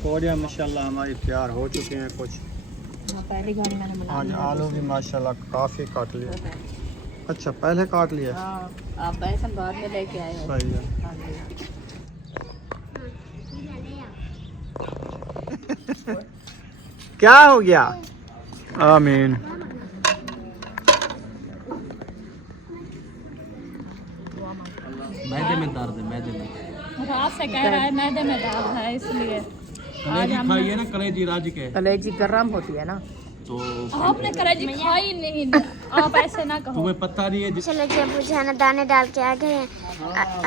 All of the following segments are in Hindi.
पकौड़ियाँ माशाल्लाह हमारी तैयार हो चुके हैं कुछ। पहले गाड़ी मैंने बना आज आलू भी माशाल्लाह काफ़ी काट लिया। अच्छा पहले काट लिया। आप बेसन बाद में लेके आए हो। सही है। हाँ जी। क्या हो गया? आमीन। मैदे में दर्द है, मैदे में। रात से कह रहा है मैदे में दर्द है इसलिए। कलेजी खाइए ना, कलेजी राज के। कलेजी गर्म होती है ना, तो आपने कलेजी खाई नहीं। आप ऐसे ना कहो। तुम्हें पता नहीं है। चलो जब बुझाना दाने डाल के आ गए हैं।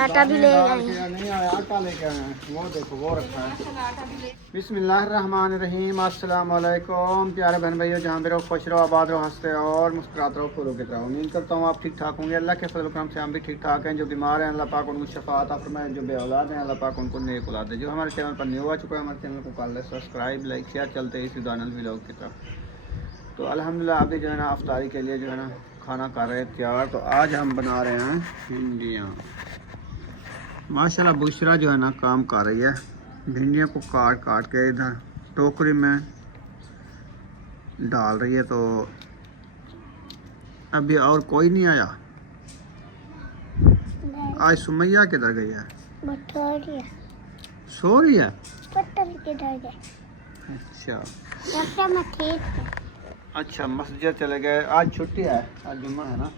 आटा भी ले आए हैं। नहीं आया, आटा लेके आए हैं। वो देखो वो रखा है। बिस्मिल्लाहिर्रहमानिर्रहीम। अस्सलाम वालेकुम प्यारे बहन भाइयों, जहाँ भी रहो खुश रहो, आबाद रहो, हंसते रहो और मुस्कुराते रहो, फूलों की तरह। उम्मीद करता हूँ आप ठीक ठाक होंगे। अल्लाह के फजल करम से हम भी ठीक ठाक हैं। जो बीमार हैं अल्लाह पाक उनको शफात अता फरमाए, जो बे औलाद हैं अल्लाह पाक उनको नेक औलाद दे। जो हमारे चैनल पर न्यू आ चुका है, हमारे चैनल को कर ले सब्सक्राइब, लाइक शेयर। चलते हैं इसी दानल व्लॉग की तरफ। तो अल्हम्दुलिल्लाह अभी जो है ना अफ्तारी के लिए जो है ना खाना कर रहे हैं तैयार। तो आज हम बना रहे हैं भिंडियाँ। माशाल्लाह बुशरा जो है ना काम कर रही है। भिंडियों को काट काट के इधर टोकरी में डाल रही है। तो अभी और कोई नहीं आया। आज सुमैया किधर गई है? सो रही है। अच्छा मस्जिद चले गए, आज छुट्टी है, आज जुम्मा है ना।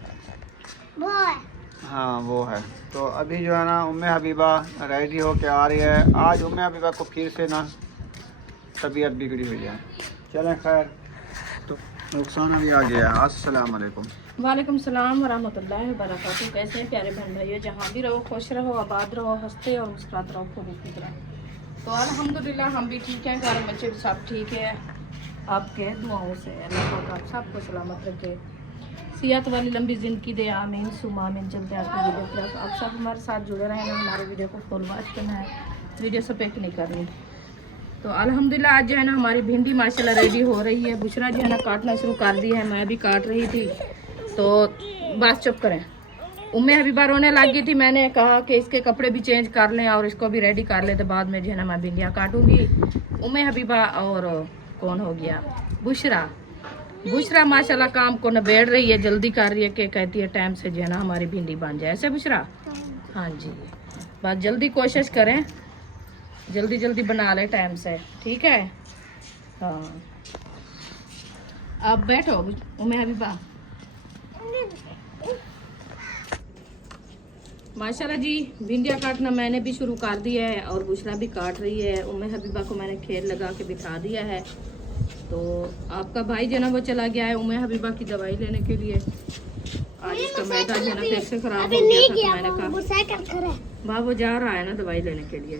वो है। हाँ वो है। तो अभी जो है ना उम्मे हबीबा रेडी होके आ रही है। आज उम्मे हबीबा को फिर से ना तबीयत बिगड़ी हुई है। चलें खैर। तो रुखसाना भी आ गया। अस्सलाम वालेकुम। वालेकुम सलाम वरहमतुल्लाहि वबरकातुहू। कैसे हैं प्यारे बहन भाइयों, जहाँ भी रहो खुश रहो, आबाद रहो, हंसते और मुस्कुराते रहो, खूब की तरह। तो अल्हम्दुलिल्लाह हम भी ठीक हैं, घर बच्चे भी सब ठीक है। आपके दुआओं से अल्लाह पाक आप सबको सलामत रखे, सेहत वाली लंबी ज़िंदगी दे। आमीन सुमा आमीन। चलते हैं आपकी वीडियो की तरफ। आप सब हमारे साथ जुड़े रहें, हमारे वीडियो को फुल वॉच करना है, वीडियो स्किप नहीं करनी। तो अल्हम्दुलिल्लाह आज जो है ना हमारी भिंडी माशाल्लाह रेडी हो रही है। बुशरा जो है ना काटना शुरू कर दी है, मैं भी काट रही थी। तो बस चुप करें। उम्मे हबीबा रोने लग गई थी। मैंने कहा कि इसके कपड़े भी चेंज कर लें और इसको भी रेडी कर लें, तो बाद में जो है ना मैं भिंडियाँ काटूंगी। उम्मे हबीबा और कौन हो गया बुशरा। बुशरा माशाल्लाह काम को निबेड़ रही है, जल्दी कर रही है कि कहती है टाइम से जो है ना हमारी भिंडी बन जाए। ऐसे बुशरा? हाँ जी, बस जल्दी कोशिश करें, जल्दी जल्दी बना ले टाइम से, ठीक है। हाँ अब बैठो उम्मे हबीबा। माशाल्लाह जी भिंडियाँ काटना मैंने भी शुरू कर दिया है और बुशरा भी काट रही है। उम्मे हबीबा को मैंने खेल लगा के बिठा दिया है। तो आपका भाई जो ना वो चला गया है उम्मे हबीबा की दवाई लेने के लिए। आज इसका मैदा जो है ना फिर से खराब हो गया था, तो मैंने कहा भाई वो जा रहा है ना दवाई लेने के लिए।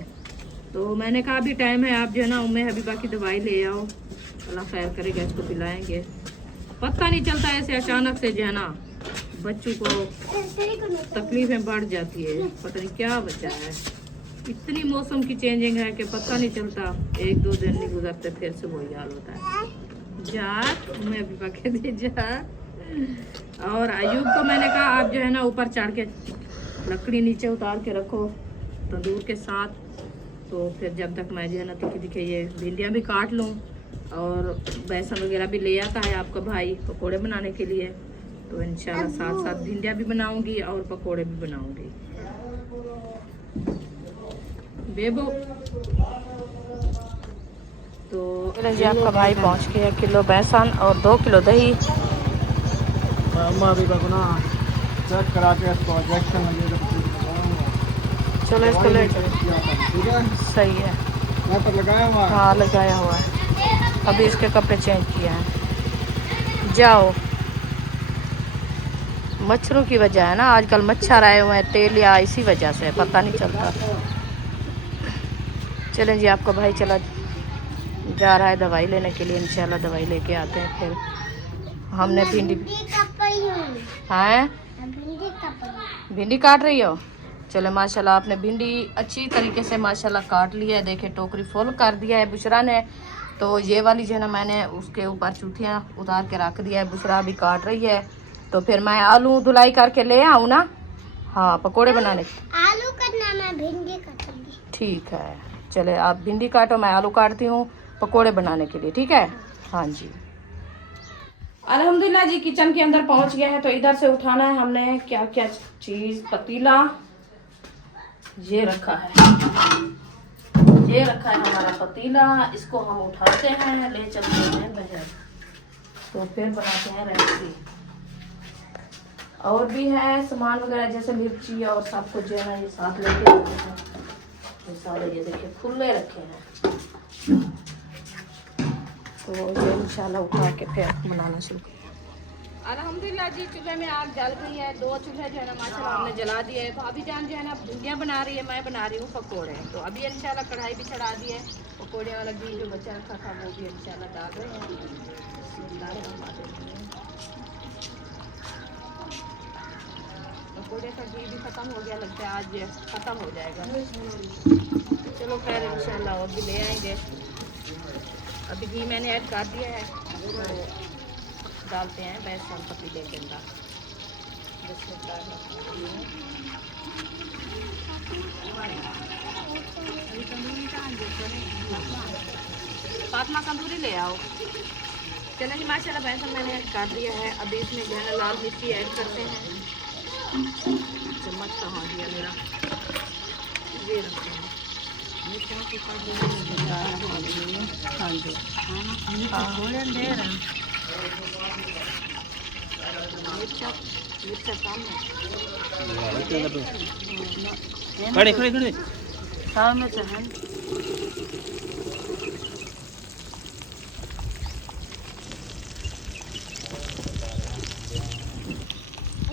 तो मैंने कहा अभी टाइम है, आप जो है ना उम्मे हबीबा की दवाई ले आओ, अल्लाह खैर करेगा, इसको पिलाएंगे। पता नहीं चलता ऐसे अचानक से जो है ना बच्चों को तकलीफें बढ़ जाती है, पता नहीं क्या बचा है। इतनी मौसम की चेंजिंग है कि पता नहीं चलता, एक दो दिन नहीं गुजरते फिर से वही हाल होता है। जा मैं अभी पके दे जा। और अयूब को मैंने कहा आप जो है ना ऊपर चढ़ के लकड़ी नीचे उतार के रखो तंदूर के साथ। तो फिर जब तक मैं जो है ना तिखी तिखे ये भिंडियाँ भी काट लूँ और बेसन वगैरह भी ले आता है आपका भाई पकोड़े बनाने के लिए। तो इंशाल्लाह साथ साथ भिंडियाँ भी बनाऊंगी और पकोड़े भी बनाऊंगी। बेबो तो जी आपका भाई पहुंच गया। किलो बेसन और 2 किलो दही। अम्मा अभी तक ना चेक करा के इसको इंजेक्शन चलो इसको ले चलो। ठीक है सही है, मैं तो लगाया हुआ है। हाँ लगाया हुआ है। अभी इसके कपड़े चेंज किए हैं। जाओ। मच्छरों की वजह है ना, आजकल मच्छर आए हुए हैं तेल या इसी वजह से पता नहीं चलता। चलें जी आपका भाई चला जा रहा है दवाई लेने के लिए। इंशाल्लाह दवाई लेके आते हैं। फिर हमने भिंडी हाँ भिंडी काट रही हो। चलो माशाल्लाह आपने भिंडी अच्छी तरीके से माशाल्लाह काट लिया है। देखे टोकरी फुल कर दिया है बुशरा ने। तो ये वाली जो है ना मैंने उसके ऊपर चूठियाँ उतार के रख दिया है। बुशरा भी काट रही है। तो फिर मैं आलू धुलाई करके ले आऊँ ना। हाँ पकोड़े बनाने। आलू कटना, मैं भिंडी काटूंगी। ठीक है चले आप भिंडी काटो, मैं आलू काटती हूँ पकोड़े बनाने के लिए, ठीक है। हाँ जी, अल्हम्दुलिल्लाह जी किचन के अंदर पहुंच गए हैं। तो इधर से उठाना है हमने क्या क्या चीज। पतीला ये रखा है, ये रखा है हमारा पतीला, इसको हम उठाते हैं, ले चलते हैं बाहर, तो फिर बनाते हैं रेसिपी। और भी है सामान वगैरह जैसे मिर्ची और सब कुछ जो है ना ये साथ लेके आते हैं। ये सारे ये देखिए खुले रखे हैं, तो ये इंशाल्लाह उठा के फिर बनाना शुरू। अल्हम्दुलिल्लाह जी चूल्हे में आग जल गई है, 2 चूल्हे जो है ना माशाल्लाह हमने जला दिए है। भाभी जान जो है ना भिंडियाँ बना रही है, मैं बना रही हूँ पकोड़े। तो अभी इंशाल्लाह कढ़ाई भी चढ़ा दी है, पकोड़े वाला घी जो बचा रखा था वो भी इंशाल्लाह डाल रहे हैं। पकोड़े का घी भी ख़त्म हो गया लगता है, आज ख़त्म हो जाएगा। चलो खैर इंशाल्लाह और भी ले आएंगे। अभी घी मैंने ऐड कर दिया है, तो डालते हैं बेसन पतीले के अंदर। फातिमा तंदूरी ले आओ। चलें जी माशाल्लाह बेसन मैंने ऐड कर दिया है। अभी इसमें जो है ना लाल मिर्ची ऐड करते हैं। चम्मच कहाँ दिया मेरा, ये रखते हैं। हाँ जी खड़े खड़े खड़े सामने चढ़ाएं।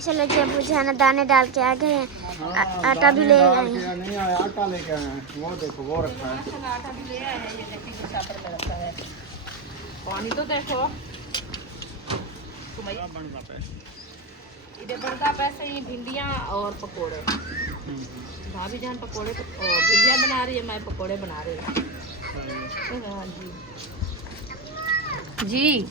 चलो जी अबू जाना दाने डाल के आ गए हैं। आटा भी ले आए हैं। नहीं आया, आटा लेके आए हैं। वो देखो वो रखा है, आटा भी ले आए हैं, ये देखिए चापर में रखा है। पानी तो देखो इधर बनता पैसे ही भिंडियाँ और पकोड़े। भाभी जान पकोड़े भिंडियाँ बना रही है, मैं पकोड़े बना रही हूँ। हाँ जी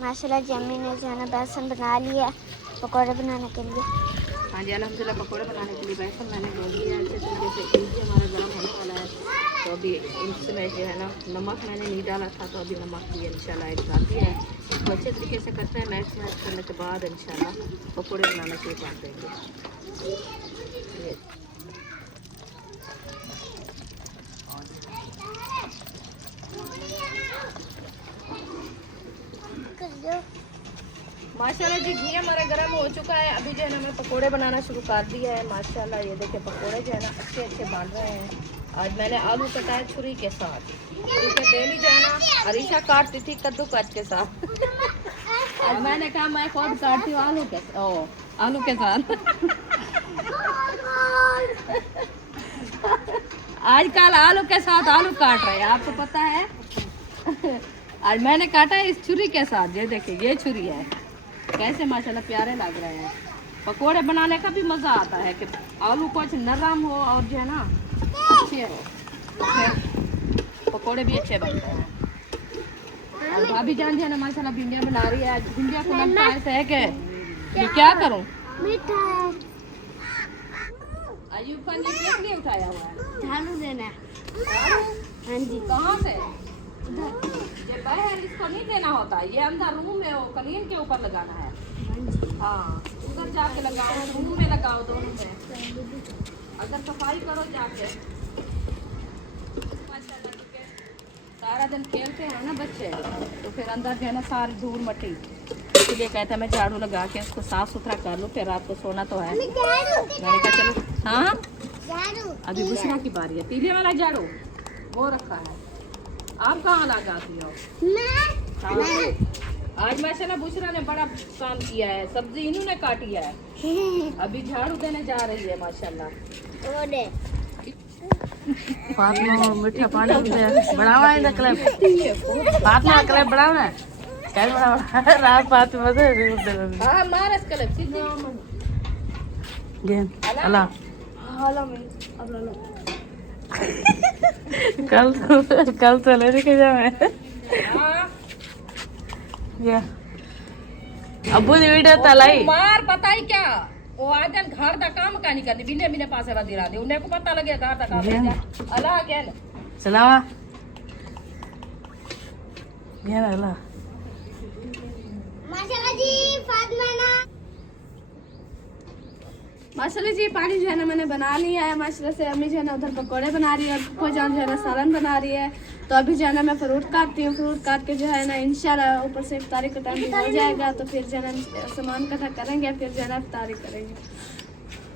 माशाल्लाह जी अम्मी ने जो है ना बेसन बना लिया पकौड़े बनाने के लिए। हाँ जी अल्हम्दुलिल्लाह पकोड़े बनाने के लिए बेसन मैंने ले लिया है। अच्छे तरीके से घी हमारा गर्म होने वाला है, तो अभी इसमें जो है ना नमक मैंने नहीं डाला था, तो अभी नमक भी इंशाल्लाह ऐड कर दिया है। तो अच्छे तरीके से करते हैं, मैश करने के बाद इंशाल्लाह पकोड़े बनाना शुरू कर देंगे। माशाल्लाह जी घी हमारा गर्म हो चुका है। अभी जो है ना मैं पकोड़े बनाना शुरू कर दिया है। माशाल्लाह ये देखिए पकोड़े जो है ना अच्छे अच्छे बन रहे हैं। आज मैंने आलू कटाए छुरी के साथ, क्योंकि डेली जो है ना अरीशा काटती थी कद्दू कच के साथ। आज मैंने कहा मैं खुद काटती हूँ आलू के साथ। आजकल आलू के साथ आलू काट रहे हैं, आपको पता है। आज मैंने काटा है इस छुरी के साथ। ये देखिए ये छुरी है, कैसे माशाल्लाह प्यारे लग रहे हैं। पकोड़े बनाने का भी मज़ा आता है कि आलू कुछ नरम हो और जो है ना अच्छे हो, फिर पकोड़े भी अच्छे बनते हैं। और भाभी जान जो है ना माशाल्लाह भिंडियाँ बना रही है। आज भिंडियाँ को लगता है ऐसे है कि ये क्या करूँ। अयूब खान ने किस लिए उठाया हुआ है? झाड़ू देना। हाँ जी कहाँ से? ये बाहर इसको नहीं देना होता, ये अंदर रूम में हो कलीन के ऊपर लगाना है। हाँ उधर जाके लगाओ, रूम में लगाओ, दोनों में अगर सफाई करो जाके। सारा दिन खेलते हैं ना बच्चे, तो फिर अंदर जो है ना सारी धूल मट्टी, इसलिए कहते हैं मैं झाड़ू लगा के इसको साफ सुथरा कर लूँ, फिर रात को सोना तो है। मैंने कहा चलो। हाँ अभी बुशरा की बारी है। पीले वाला झाड़ू वो रखा है, आप कहाँ लगाती हो? आज माशाल्लाह बुशरा ने बड़ा काम किया है, सब्जी इन्होंने काटी है, अभी झाड़ू देने जा रही है माशाल्लाह। मीठा पानी बनावा है क्लब फातिमा क्लब बनावा है कैसे बनावा रात फातिमा से हां मारस क्लब सीधी गेन अल्लाह हाला में अब ला लो कल तो लेने के जाए हां ये अब्बू ने वीडियो तलाई मार पता ही क्या वो आज दिन घर दा काम का नहीं करनी बिने बिने पासे वा दिला दे उन्हें को पता लगे घर दा काम कर अल्लाह क्या चलावा ये अल्लाह माशाल्लाह जी फातिमा ना माशाल्लाह जी पानी जो है ना मैंने बना लिया है माशाल्लाह से। अम्मी जो है ना उधर पकौड़े बना रही है और फूफा जान जो है ना सालन बना रही है। तो अभी जो है ना मैं फ्रूट काटती हूँ। फ्रूट काट के जो है ना इंशाल्लाह ऊपर से इफ्तारी का टाइम हो जाएगा तो फिर जो है ना सामान इकट्ठा करेंगे फिर जो है ना इफ्तारी करेंगे।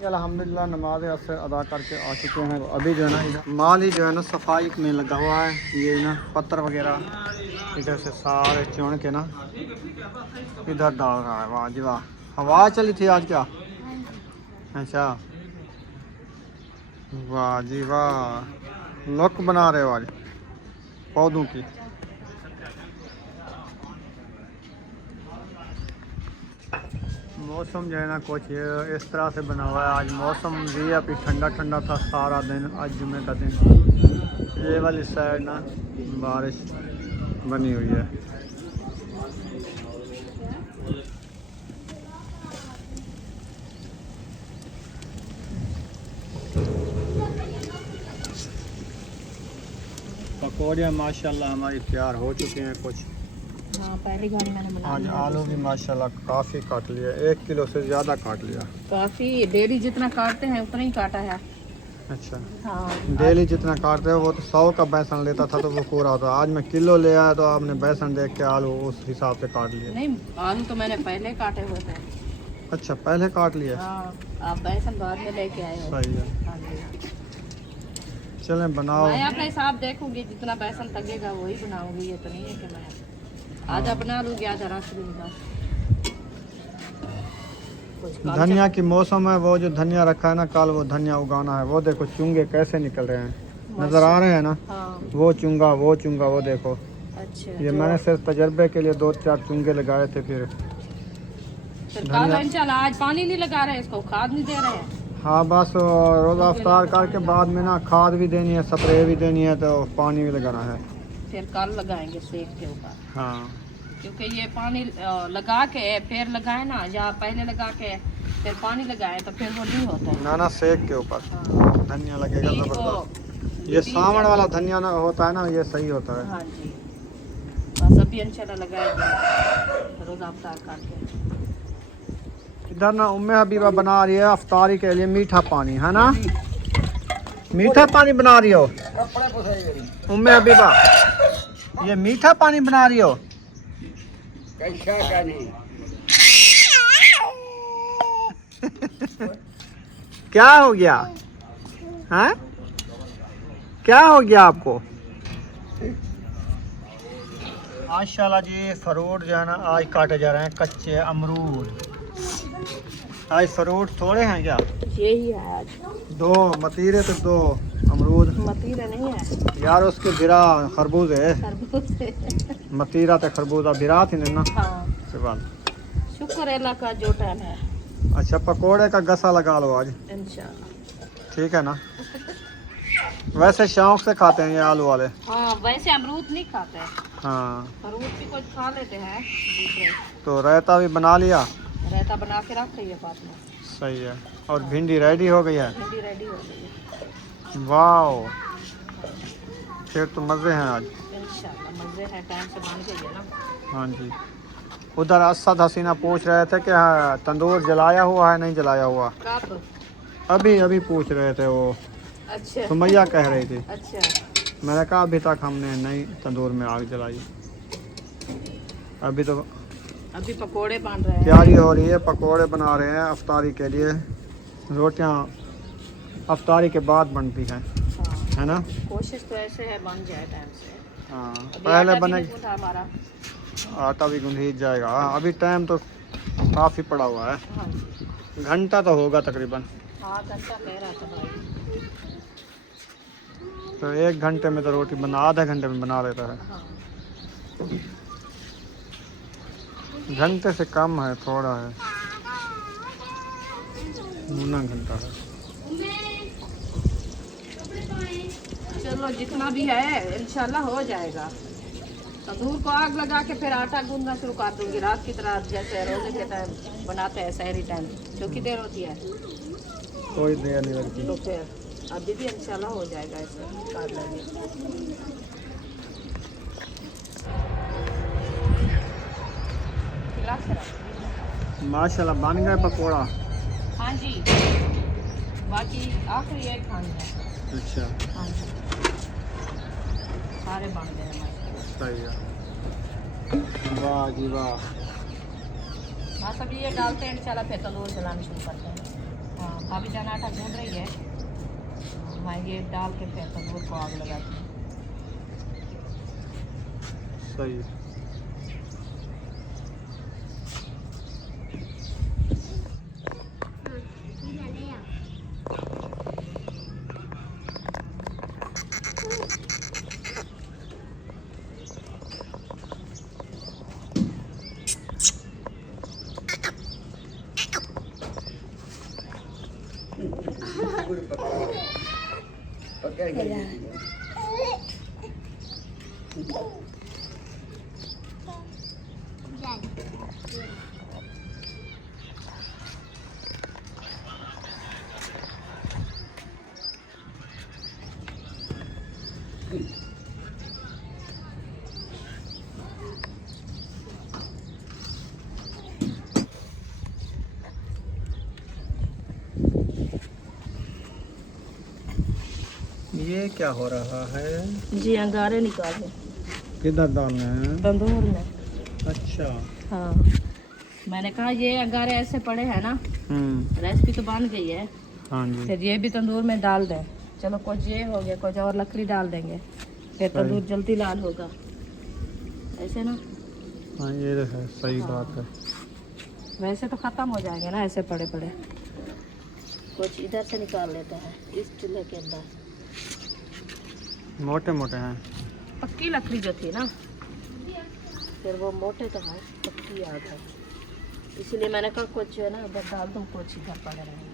अल्हम्दुलिल्लाह नमाज असर अदा करके आ चुके हैं। अभी जो है ना इधर माल ही जो है ना सफाई में लगा हुआ है। ये ना पत्थर वगैरह इधर से सारे चुन के ना इधर डाल रहा है। वाह जी वाह, हवा चली थी आज क्या? अच्छा वाह जी वाह, लुक बना रहे हो आज पौधों की। मौसम जो है ना कुछ इस तरह से बना हुआ है। आज मौसम भी अभी ठंडा ठंडा था सारा दिन। आज जुमे का दिन ये वाली साइड ना बारिश बनी हुई है। पकौड़े माशाल्लाह हमारी तैयार हो चुके हैं कुछ। हाँ पहली बार मैंने बना आज आलू भी माशाल्लाह काफ़ी काट लिया, 1 किलो से ज़्यादा काट लिया। काफी डेली जितना काटते हैं उतना ही काटा है। अच्छा, हाँ डेली जितना काटते हो वो तो 100 का बेसन लेता था तो वो पूरा होता। आज मैं किलो ले आया तो आपने बेसन देख के आलू उस हिसाब से काट लिए। नहीं आलू तो मैंने पहले काटे हुए थे। अच्छा पहले काट लिया। हाँ आप बेसन बाद में लेके आए हो। सही है, हाँ जी। चलें बनाओ। मैं अपने हिसाब देखूंगी जितना बेसन लगेगा वही बनाऊंगी। ये तो नहीं है कि मैं आधा बना लूंगी आधा रख दूंगा। धनिया की मौसम है, वो जो धनिया रखा है ना कल वो धनिया उगाना है। वो देखो चुंगे कैसे निकल रहे हैं, नजर आ रहे हैं ना? हाँ वो चुंगा वो देखो। अच्छा ये मैंने सिर्फ तजर्बे के लिए 2-4 चुंगे लगाए थे। फिर कल इंशाल्लाह आज पानी नहीं लगा रहे इसको, खाद नहीं दे रहे हैं। हाँ बस रोज़ा अफ्तार करके बाद में ना खाद भी देनी है, स्प्रे भी देनी है, तो पानी भी लगाना है। फिर कल लगाएंगे सेक के ऊपर। हाँ क्योंकि ये पानी लगा के फिर लगाए ना या पहले लगा के फिर पानी लगाए तो फिर वो नहीं होता है। ना सेक के ऊपर हाँ। धनिया लगेगा बीज ज़बरदस्त। ये सावन वाला धनिया ना होता है ना, ये सही होता है। हाँ जी बस अभी इंशाल्लाह लगाएंगे रोज़ा अफ्तार करके। इधर ना उम्मे हबीबा बना रही है अफ्तारी के लिए मीठा पानी, है ना? मीठा पानी बना रही हो उम्मे हबीबा? ये मीठा पानी बना रही हो? कैसा का नहीं क्या हो गया? हैं? क्या हो गया आपको? माशाल्लाह जी फ्रूट जो है ना आज काटे जा रहे हैं, कच्चे अमरूद। आज फ्रूट थोड़े हैं क्या? यही है आज 2 मतीरे तो 2 अमरूद। मतीरा नहीं है यार उसके बिरा खरबूज है। खरबूज है। मतीरा ते खरबूजा बिरा थी ना। हाँ सुभान शुक्र है अल्लाह का जो टाइम है। अच्छा पकोड़े का गसा लगा लो आज, इंशाल्लाह। ठीक है ना? वैसे शौक से खाते हैं ये आलू वाले। हाँ वैसे अमरूद नहीं खाते हैं, हाँ अमरूद भी कुछ खा लेते हैं दूसरे। तो रायता भी बना लिया। रायता बना के रख रही है बाद में। सही है। और भिंडी रेडी हो गई है। भिंडी रेडी हो गई है। वाह, फिर तो मज़े हैं आज। इंशाल्लाह मज़े है, टाइम से बन गई है ना। हाँ जी। उधर असद हसीना पूछ रहे थे कि हाँ, तंदूर जलाया हुआ है नहीं जलाया हुआ? कब? अभी पूछ रहे थे वो, अच्छा सुमैया कह रही थी। अच्छा मैंने कहा अभी तक हमने नहीं तंदूर में आग जलाई। अभी तो अभी पकोड़े बन रहे हैं। तैयारी हो रही है, पकोड़े बना रहे हैं अफ्तारी के लिए। रोटियां अफ्तारी के बाद बनती हैं, हाँ है ना? कोशिश तो ऐसे है बन जाए टाइम से। हाँ अभी पहले आटा भी बने, नहीं गूंथा हमारा। आटा भी गूंध जाएगा। अभी टाइम तो काफ़ी पड़ा हुआ है, हाँ घंटा तो होगा तकरीबन। हाँ घंटा कह रहा था भाई। तो 1 घंटे में तो रोटी बना, आधे घंटे में बना लेता है। हाँ घंटे से कम है, थोड़ा है, मुना घंटा है। चलो जितना भी है इंशाल्लाह हो जाएगा। तंदूर को आग लगा के फिर आटा गूंदना शुरू कर दूंगी रात की तरह, जैसे रोजे के टाइम बनाते हैं सहरी टाइम। जो कि देर होती है कोई देर नहीं लगती। तो फिर अभी भी इंशाल्लाह हो जाएगा, ऐसे काट लेंगे। माशाल्लाह बन गए पकौड़ा। हाँ जी, बाकी आखिरी एक खानी है। अच्छा हाँ जी, सारे बन गए हमारे। सही है। वाह जी वाह। बस अभी ये डालते हैं इंशाल्लाह, फिर तंदूर जलाना शुरू करते हैं। हाँ, भाभी जान आटा गूंद रही है, मैं ये डाल के फिर तंदूर को आग लगाती हूँ। सही है। पकड़ गई। ये क्या हो रहा है? जी अंगारे निकाले किधर डालना है? तंदूर में। अच्छा। हाँ, मैंने कहा ये अंगारे ऐसे पड़े हैं ना, हम्म। रेसिपी तो बन गई है, हाँ जी। फिर ये भी तंदूर में डाल दें। चलो कुछ ये हो गया, कुछ और लकड़ी डाल देंगे, फिर तंदूर जल्दी लाल होगा, ऐसे ना। हाँ ये तो है, सही बात है। वैसे तो ख़त्म हो जाएंगे ना ऐसे पड़े पड़े। कुछ इधर से निकाल लेते हैं इस चूल्हे के अंदर। मोटे मोटे हैं। पक्की लकड़ी जो थी ना, फिर वो मोटे तो है, पक्की याद है, इसलिए मैंने कहा कुछ जो है ना उधर डाल दूँ, कुछ इधर पड़े रहेंगे।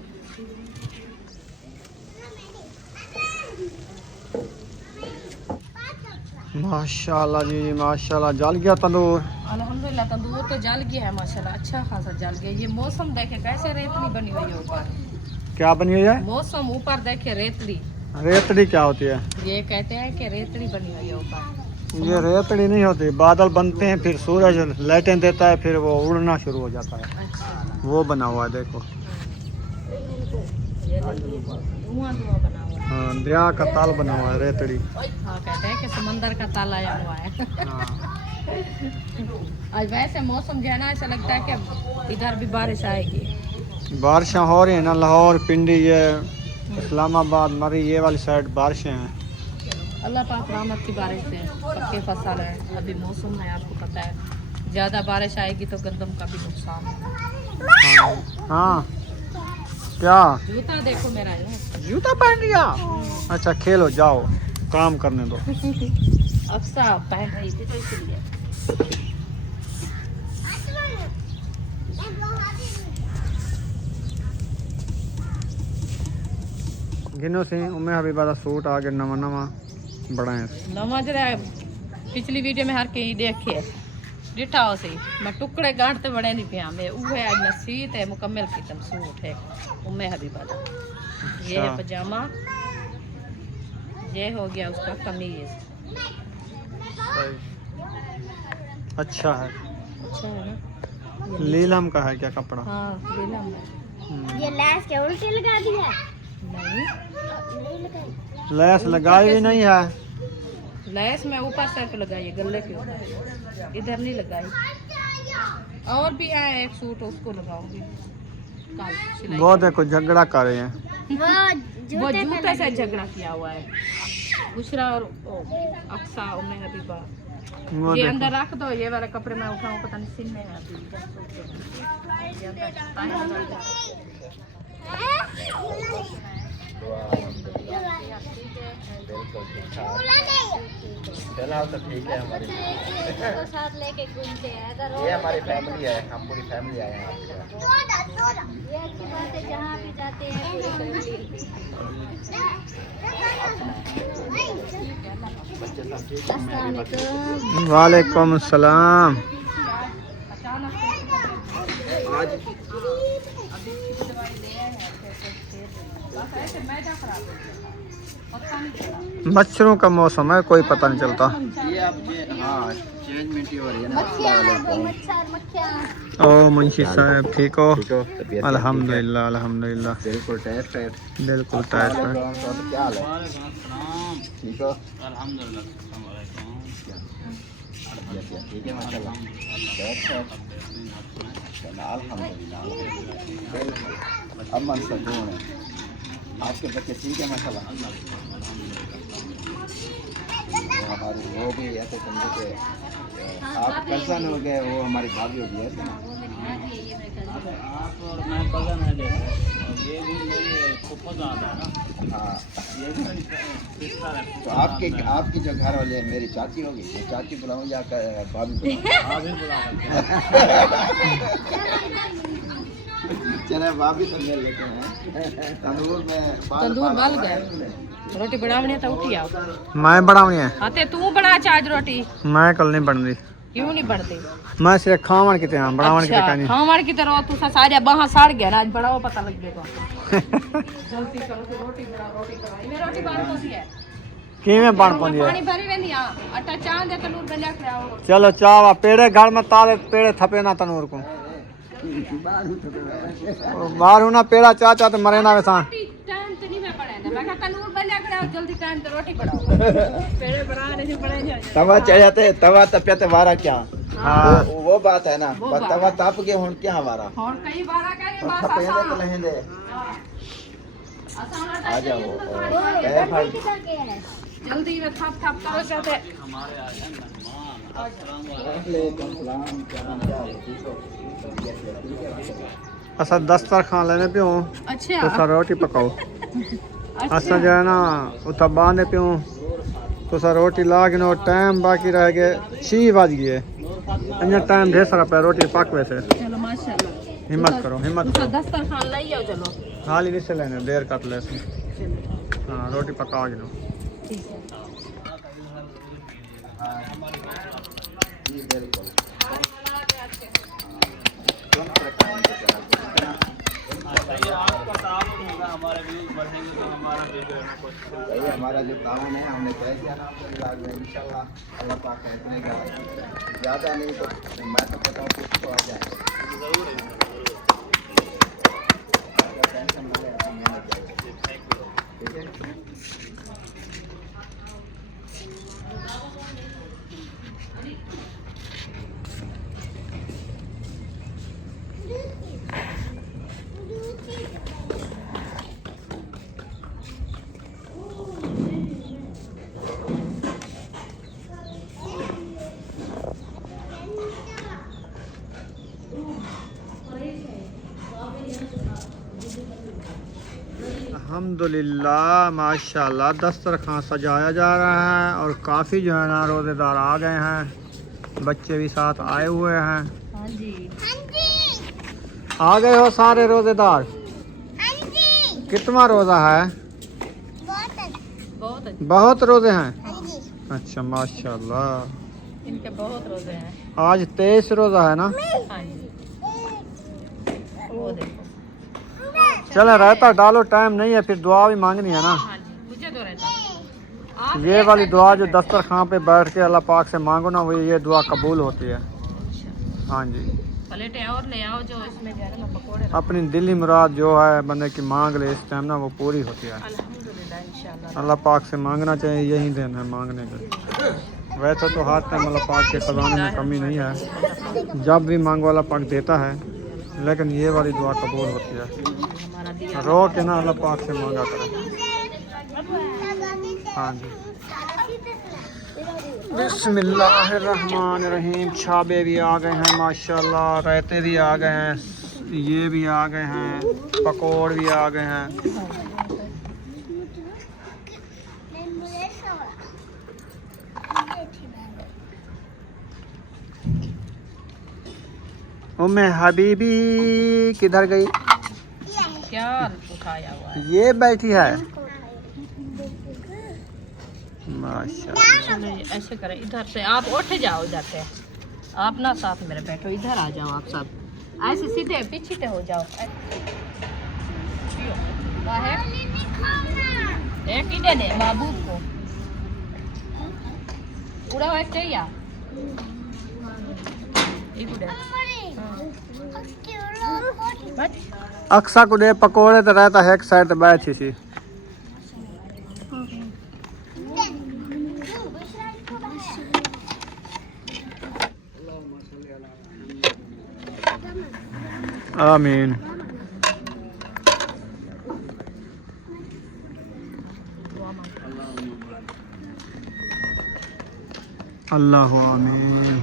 माशाल्लाह जी माशाल्लाह, जल गया तंदूर। अल्हम्दुलिल्लाह तंदूर तो जल गया है माशाल्लाह, अच्छा खासा जल गया। ये मौसम देखे कैसे रेतली बनी हुई है ऊपर, क्या बनी हुई है? मौसम ऊपर देखे रेतली। रेतड़ी क्या होती है? ये कहते हैं कि रेतली बनी हुई है ऊपर। ये रेतड़ी नहीं होती, बादल बनते हैं फिर सूरज लाइटें देता है, फिर वो उड़ना शुरू हो जाता है। अच्छा, वो बना हुआ है देखो। ये धुआं धुआं बना हुआ है। हाँ, दरिया का ताल बना हुआ है रेतड़ी। हाँ, कहते हैं कि समंदर का ताल आया हुआ है। हाँ। आज वैसे मौसम जो है ना, ऐसा लगता है कि इधर भी बारिश आएगी। बारिशें हो रही है ना, लाहौर, पिंडी, ये इस्लामाबाद, मरी, ये वाली साइड बारिशें हैं। अल्लाह पाक रहमत की बारिश दे, पक्के फसल है। अभी मौसम है, आपको पता है, ज़्यादा बारिश आएगी तो गंदम का भी नुकसान है। हाँ, हाँ। क्या जूता देखो मेरा, ये जूता पहन लिया? अच्छा खेलो, जाओ काम करने दो। अक्सा पहन रही थी तो इसलिए। गिनो से उम्मे हबीबा का सूट आ गया नवा नवा बड़ा है। नवा जरा पिछली वीडियो में हर कहीं देखे डिठा हो सही, मैं टुकड़े गांठते बड़े नहीं पिया मैं, उहे आज मैं सीत है मुकम्मल कितम सूट है उम्मे हबीबा का। ये है पजामा, ये हो गया उसका कमीज। अच्छा है। अच्छा है ना। लीलम का है क्या कपड़ा? हाँ लीलम है। ये लैस के उल्टी लगा दी है। नहीं, लैस लगाई भी नहीं है। लैस में ऊपर सिर्फ लगाई, गले के ऊपर, इधर नहीं लगाई। और भी आया एक सूट, उसको लगाऊंगी कल सिलाई। वो देखो झगड़ा कर रहे हैं। वो जूते से झगड़ा किया हुआ है बुशरा और अक्सा उम्मे हबीबा। वो ये देखो। अंदर रख दो, ये वाले कपड़े मैं उठाऊं, पता नहीं सिलने हैं अभी। ये अंदर टाइम लगा दो। फिलहाल तो ठीक है, हमारी साथ लेके घूमते हैं। ये हमारी फैमिली है, हम पूरी फैमिली आए हैं आपके यहाँ। ये अच्छी बात है, जहाँ भी जाते हैं पूरी फैमिली। वालेकुम सलाम। अचानक आज मच्छरों का मौसम है, कोई पता नहीं चलता। ये अब हाँ चेंजमेंट हो रही है ना। ओ मुंशी साहब ठीक हो? ठीक हो? तबीयत ठीक है? अल्हम्दुलिल्लाह अल्हम्दुलिल्लाह, बिल्कुल टाइट टाइट। बिल्कुल टाइट है। तो क्या हाल है? ठीक हो? ठीक है माशाल्लाह। Tight tight. अल्हम्दुलिल्लाह। अब मन सुकून है। आपके बच्चे ठीक है माशाल्लाह। हमारी वो भी ऐसे समझे कि आप कज़न हो गए, वो हमारी भाभी हो गई ऐसे ना। हाँ तो आपकी जो घर वाले मेरी चाची होगी, मैं चाची बुलाऊँ या भाभी चले भाभी तो मिल लेते हैं। तंदूर में तंदूर बाल गए, रोटी बनावनी है तो उठी आओ। मैं बनाऊँ है? हाँ ते तू बना आज रोटी। मैं कल नहीं बन रही। क्यों नहीं बनती? मैं सिर्फ खावन की तरह बनावन की तरह नहीं। हमारे की तरह तू सारे बाहर साड़ गया ना, आज बनाओ पता लग गया। जल्दी करो तो रोटी बनाओ, रोटी करो। इन्हें रोटी बन पौंदी है किवें बन पौंदी है? पानी भरी वेंदी आ, आटा चांद दे तनूर में लेके आओ। चलो चावा पेड़े घर में ताले पेड़े थपे ना तनूर को बाहर ना पेड़ा चाचा तो मरे ना वैसा। टाइम तो नहीं मैं पड़े मैं कहा तनूर में लेके आओ जल्दी, टाइम तो रोटी बनाओ। पेड़े बनाने से पड़े नहीं। तवा चाहिए तवा तपियत वारा क्या? हाँ वो बात है ना। तवा ताप के हुन क्या वारा और कई बार करे बस थपेंदे तो लहेंदे। आ जाओ भाई जल्दी में थप थप करो जाते। असा दस्तर खान लेने पियो अच्छा तो रोटी पकाओ। असा जो है ना उता बांधे पियो तो रोटी लाग नो टाइम बाकी रह गए 6 बज गए। अन्य टाइम ढेर सारा पे रोटी पक वैसे। चलो माशाल्लाह, हिम्मत करो हिम्मत उसका करो। दस्तरखान लाई आओ चलो। हाली नहीं से लेने देर कर ले। हाँ रोटी पका गिनो। हमारा जो ताउन है हमने तय किया ना इंशाल्लाह अल्लाह पाक करेगा। ज़्यादा नहीं तो मैं तो कहता हूँ कुछ तो आ जाएगा। टेंशन ना ले, अपन मेहनत करेंगे, ठीक है? अल्हम्दुलिल्लाह माशाल्लाह दस्तरखान सजाया जा रहा है और काफ़ी जो है ना रोज़ेदार आ गए हैं, बच्चे भी साथ आए हुए हैं। हाँ जी आ गए हो सारे रोज़ेदार? कितना रोज़ा है? बहुत रोज़े हैं। अच्छा माशाल्लाह, इनके बहुत रोजे हैं। आज 23 रोज़ा है ना? हाँ जी वो देखो। चले रहता डालो, टाइम नहीं है फिर दुआ भी मांगनी है ना। हाँ जी मुझे तो रहता आप ये वाली दुआ जो दस्तरखान पे बैठ के अल्लाह पाक से मांगो ना, वो ये दुआ कबूल होती है। हाँ जी प्लेटें और ले आओ जो इसमें जो है ना पकौड़े अपनी दिली मुराद जो है बंदे की मांग ले इस टाइम ना वो पूरी होती है। अल्हम्दुलिल्लाह इंशाल्लाह। अल्लाह पाक से मांगना चाहिए, यही दिन है मांगने का। वैसे तो हर टाइम अल्लाह पाक के खजाने में कमी नहीं है, जब भी मांगो अल्लाह पाक देता है, लेकिन ये वाली दुआ कबूल होती है। हमारा दिया रो के ना अल्लाह पाक से मांगा करें। हाँ जी बिस्मिल्लाहिर्रहमानिर्रहीम। छाबे भी आ गए हैं माशाल्लाह, रायते भी आ गए हैं, ये भी आ गए हैं, पकौड़ भी आ गए हैं। उम्मे हबीबी किधर गई? क्या उठाया हुआ है? ये बैठी है माशाल्लाह। चलो ऐसे करें, इधर से आप उठ जाओ, इधर से आप ना साथ मेरे बैठो, इधर आ जाओ आप सब, ऐसे सीधे पीछे हो जाओ। एक ही दे दे बाबू को, पूरा वैसे चाहिए। अक्सा को दे पकोड़े तो रहता है एक साइड बैठी सी। आमीन। अल्लाह आमीन।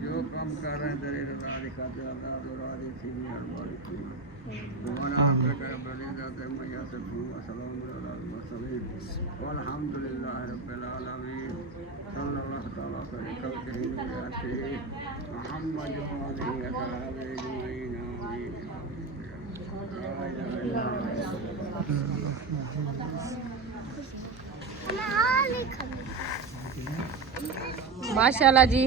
जो काम कर रहे हैं दरे रजा दिखाते अल्लाह दुरादी थी मेहरबानी की दुआना कर बने जाते मैया से सलाम अलैहि वसल्लम वल्हम्दुलिल्लाह रब्बिल आलमीन सल्लल्लाहु तआला अलैहि करीम याती मोहम्मद व आलिहि असहाबे अजमईन आमीन। माशाल्लाह जी,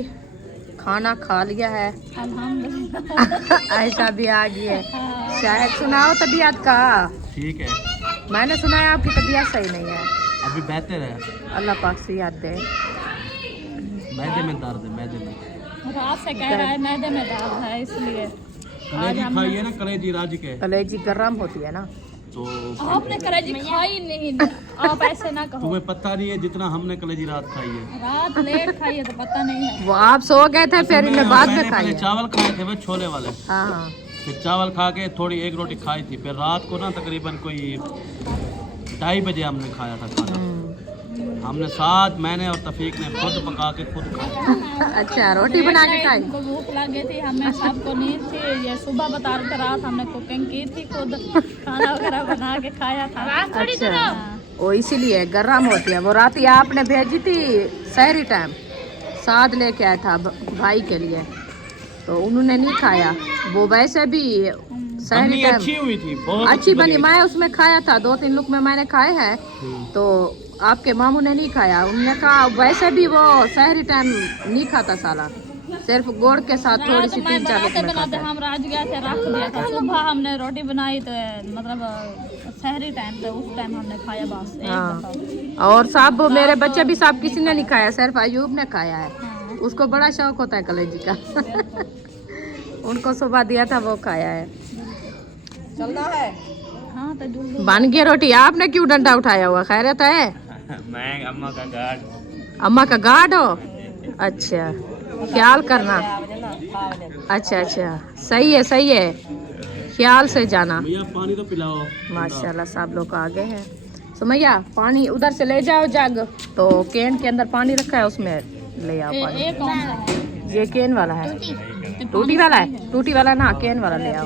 खाना खा लिया है ऐसा भी आ गई है। शायद सुनाओ तबीयत का। ठीक है, मैंने सुना है आपकी तबीयत सही नहीं है। अभी बेहतर है। अल्लाह पाक से याद दे। मैदे में दर्द है, मैदे में। रात से कह रहा है मैदे में दर्द है, इसलिए कलेजी खाइए ना, कलेजी राज के कलेजी गर्म होती है ना, तो आपने कलेजी खाई नहीं, आप ऐसे ना कहो। तुम्हें पता नहीं है जितना हमने कलेजी रात खाई है। रात लेट खाई है तो पता नहीं है। वो आप सो गए थे फिर इन्हें बाद में खाई पहले है। चावल खाए थे वो छोले वाले, हाँ हाँ। फिर चावल खा के थोड़ी एक रोटी खाई थी, फिर रात को ना तकरीबन कोई 2:30 बजे हमने खाया था खाना। हमने साथ मैंने और तफीक ने खुद पका के खुद खाया। अच्छा, रोटी बना के खाई। हमको भूख लगी थी, हमें सबको नींद थी। ये सुबह बता रहे थे, रात हमने कुकिंग की थी, खुद खाना वगैरह बना के खाया था। अच्छा, वो इसीलिए गर्म होती है। वो रात ही आपने भेजी थी शहरी टाइम, साथ लेके आया था भाई के लिए, तो उन्होंने नहीं खाया। वो वैसे भी शहरी टाइम अच्छी हुई थी, बहुत अच्छी बनी। मैं उसमें खाया था, 2-3 लुक में मैंने खाए हैं। तो आपके मामू ने नहीं खाया, उन्होंने कहा वैसे भी वो शहरी टाइम नहीं खाता साला, सिर्फ गोड़ के साथ थोड़ी सी 3-4 लुक में खाता है। हम रात गए थे, रख दिया था। सुबह हमने रोटी बनाई तो मतलब शहरी टाइम पे, उस टाइम हमने खाया बस। हाँ, और सब मेरे बच्चे भी सब किसी ने नहीं खाया, सिर्फ अयूब ने खाया है। उसको बड़ा शौक होता है कलेजी का उनको सुबह दिया था, वो खाया है। चलना है। हाँ तो बन गई रोटी। आपने क्यों डंडा उठाया हुआ? खैरियत है? मैं अम्मा का गार्ड। अम्मा का गार्ड हो? अच्छा, ख्याल करना। अच्छा अच्छा, सही है सही है, ख्याल से जाना। भैया पानी तो पिलाओ। माशाल्लाह सब लोग आ गए हैं। सुमैया पानी उधर से ले जाओ, जग तो कैन के अंदर पानी रखा है, उसमें ले आओ पानी। ये कैन वाला है, टूटी वाला है? टूटी वाला ना, कैन वाला ले आओ।